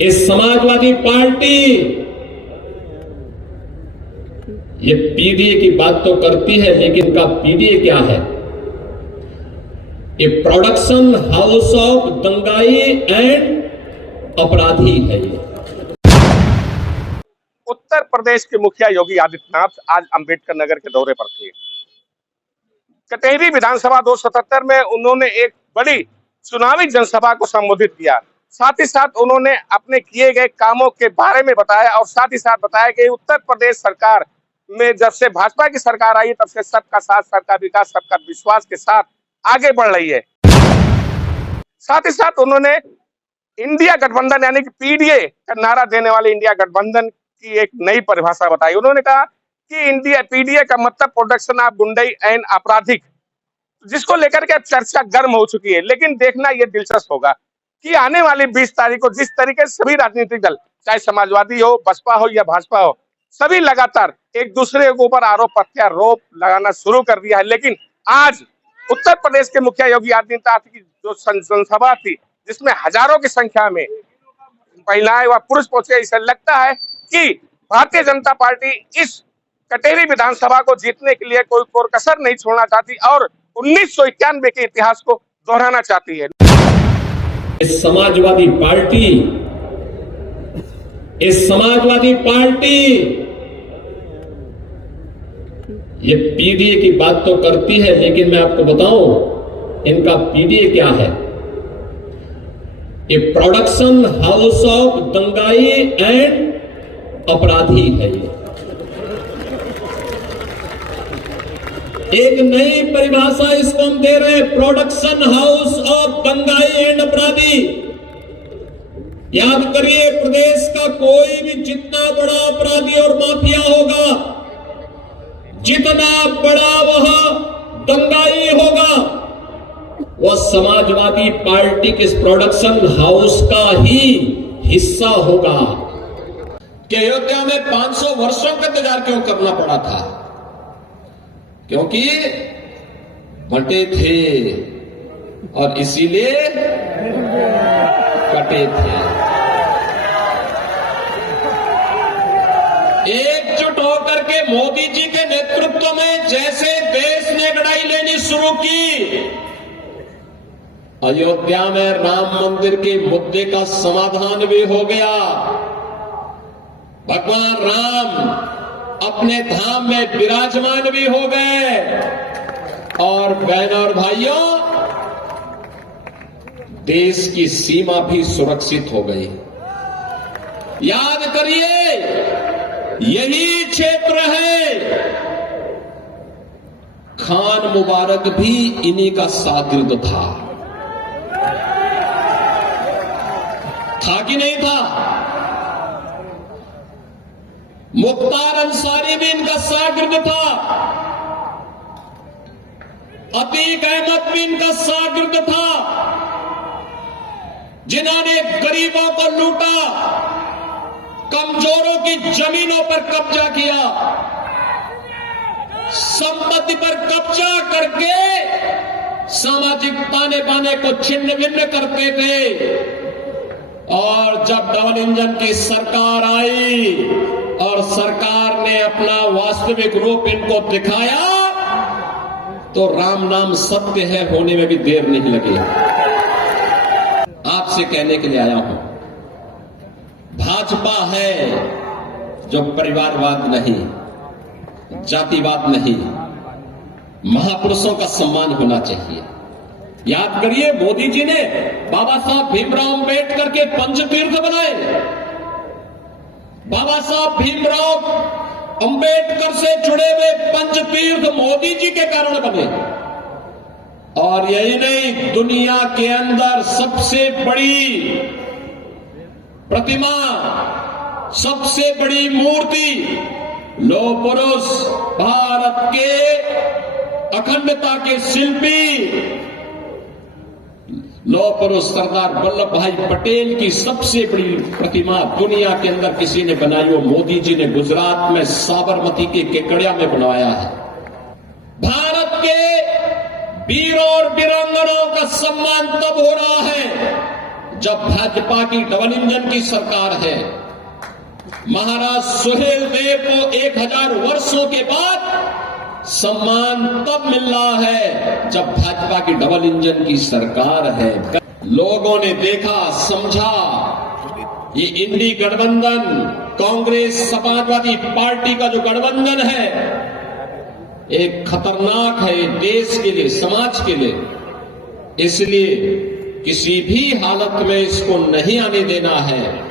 इस समाजवादी पार्टी ये पीडीए की बात तो करती है, लेकिन इनका पीडीए क्या है? ये प्रोडक्शन हाउस ऑफ दंगाई एंड अपराधी है। ये उत्तर प्रदेश के मुखिया योगी आदित्यनाथ आज अंबेडकर नगर के दौरे पर थे। कटेहरी विधानसभा 277 में उन्होंने एक बड़ी चुनावी जनसभा को संबोधित किया। साथ ही साथ उन्होंने अपने किए गए कामों के बारे में बताया और साथ ही साथ बताया कि उत्तर प्रदेश सरकार में जब से भाजपा की सरकार आई तब से सबका साथ, सबका विकास, सबका विश्वास के साथ आगे बढ़ रही है। साथ ही साथ उन्होंने इंडिया गठबंधन यानी कि पीडीए का नारा देने वाले इंडिया गठबंधन की एक नई परिभाषा बताई। उन्होंने कहा कि इंडिया पीडीए का मतलब प्रोडक्शन ऑफ गुंडई एंड आपराधिक, जिसको लेकर के चर्चा गर्म हो चुकी है। लेकिन देखना यह दिलचस्प होगा कि आने वाली 20 तारीख को जिस तरीके से सभी राजनीतिक दल, चाहे समाजवादी हो, बसपा हो या भाजपा हो, सभी लगातार एक दूसरे के ऊपर आरोप प्रत्यारोप लगाना शुरू कर दिया है। लेकिन आज उत्तर प्रदेश के मुखिया योगी आदित्यनाथ की जो जनसभा थी, जिसमें हजारों की संख्या में महिलाएं व पुरुष पहुंचे, इसे लगता है कि भारतीय जनता पार्टी इस कटेहरी विधानसभा को जीतने के लिए कोई कसर नहीं छोड़ना चाहती और 1991 के इतिहास को दोहराना चाहती है। इस समाजवादी पार्टी ये पीडीए की बात तो करती है, लेकिन मैं आपको बताऊं इनका पीडीए क्या है? ये प्रोडक्शन हाउस ऑफ दंगाई एंड अपराधी है। ये एक नई परिभाषा इसको हम दे रहे हैं, प्रोडक्शन हाउस ऑफ दंगाई एंड अपराधी। याद करिए, प्रदेश का कोई भी जितना बड़ा अपराधी और माफिया होगा, जितना बड़ा वह दंगाई होगा, वह समाजवादी पार्टी के इस प्रोडक्शन हाउस का ही हिस्सा होगा। कि अयोध्या में 500 वर्षों का इंतजार क्यों करना पड़ा था? क्योंकि बंटे थे और इसीलिए कटे थे। एकजुट होकर के मोदी जी के नेतृत्व में जैसे देश ने लड़ाई लेनी शुरू की, अयोध्या में राम मंदिर के मुद्दे का समाधान भी हो गया। भगवान राम अपने धाम में विराजमान भी हो गए और बहनों और भाइयों, देश की सीमा भी सुरक्षित हो गई। याद करिए, यही क्षेत्र है, खान मुबारक भी इन्हीं का शागिर्द था कि नहीं था? मुख्तार अंसारी भी इनका शागिर्द था, अतीक अहमद भी इनका शागिर्द था, जिन्होंने गरीबों को लूटा, कमजोरों की जमीनों पर कब्जा किया, संपत्ति पर कब्जा करके सामाजिक ताने बाने को छिन्न भिन्न करते थे। और जब डबल इंजन की सरकार आई और सरकार ने अपना वास्तविक रूप इनको दिखाया, तो राम नाम सत्य है होने में भी देर नहीं लगी। आपसे कहने के लिए आया हूं, भाजपा है जो परिवारवाद नहीं, जातिवाद नहीं, महापुरुषों का सम्मान होना चाहिए। याद करिए, मोदी जी ने बाबा साहब भीमराव अंबेडकर के पंचतीर्थ बनाए। बाबा साहब भीमराव अंबेडकर से जुड़े हुए पंचतीर्थ मोदी जी के कारण बने। और यही नहीं, दुनिया के अंदर सबसे बड़ी प्रतिमा, सबसे बड़ी मूर्ति, लौह पुरुष, भारत के अखंडता के शिल्पी लौह पुरुष सरदार वल्लभ भाई पटेल की सबसे बड़ी प्रतिमा दुनिया के अंदर किसी ने बनाई, वो मोदी जी ने गुजरात में साबरमती के केकड़िया में बनवाया है। भारत के वीरों और वीरांगनाओं का सम्मान तब हो रहा है जब भाजपा की डबल इंजन की सरकार है। महाराज सुहेल देव को 1000 वर्षों के बाद सम्मान तब मिल रहा है जब भाजपा की डबल इंजन की सरकार है। लोगों ने देखा, समझा, ये इंडी गठबंधन, कांग्रेस समाजवादी पार्टी का जो गठबंधन है, एक खतरनाक है देश के लिए, समाज के लिए। इसलिए किसी भी हालत में इसको नहीं आने देना है।